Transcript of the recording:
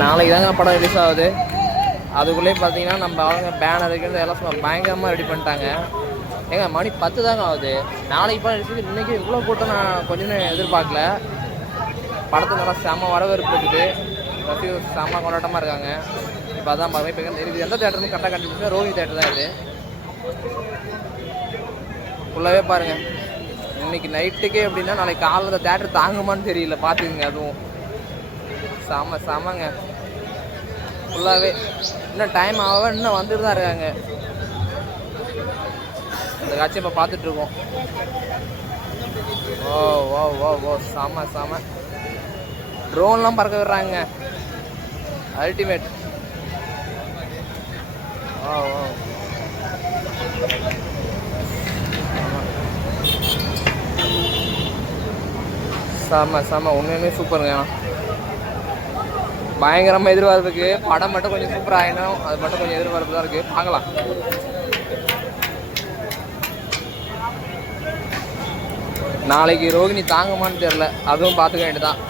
நாளைக்கு தாங்க படம் ரிலீஸ் ஆகுது. அதுக்குள்ளேயே பார்த்தீங்கன்னா நம்ம அவங்க பேனருக்கு எல்லாம் சும்மா பயங்கரமாக ரெடி பண்ணிட்டாங்க. ஏங்க மணி 10 தாங்க ஆகுது. நாளைக்கு படம் ரிலீஸ் இன்றைக்கி இவ்வளோ கூட்டம் நான் கொஞ்சம் எதிர்பார்க்கல. படத்துக்கு நல்லா செம்ம வரவேற்பு இருக்குது. ரசிகர்கள் செம்ம கொண்டாட்டமாக இருக்காங்க. இப்போ அதான் பார்க்க இப்போ இது எந்த தேட்டர்னு கரெக்டாக கண்டுபிடிச்சா ரோஹி தேட்டர் தான் இது. ஃபுல்லாகவே பாருங்கள். இன்றைக்கி நைட்டுக்கே எப்படின்னா நாளைக்கு காலையில் இந்த தேட்டர் தாங்குமான்னு தெரியல. பார்த்துக்குங்க. அதுவும் செமங்க. ஃபுல்லாகவே இன்னும் டைம் ஆக இன்னும் வந்துட்டு தான் இருக்காங்க. இந்த காட்சி இப்போ பார்த்துட்ருக்கோம். ஓ ஓ ஓ ஓ செம ட்ரோன்லாம் பறக்க விடுறாங்க. அல்டிமேட். ஓ ஓ செம உண்மையுமே சூப்பருங்க. பயங்கரமாக எதிர்பார்ப்புக்கு படம் மட்டும் கொஞ்சம் சூப்பராக ஆகிடும். அது மட்டும் கொஞ்சம் எதிர்பார்ப்பு தான் இருக்குது. பார்க்கலாம். நாளைக்கு ரோகிணி தாங்குமான்னு தெரில. அதுவும் பார்த்துக்க வேண்டியதான்.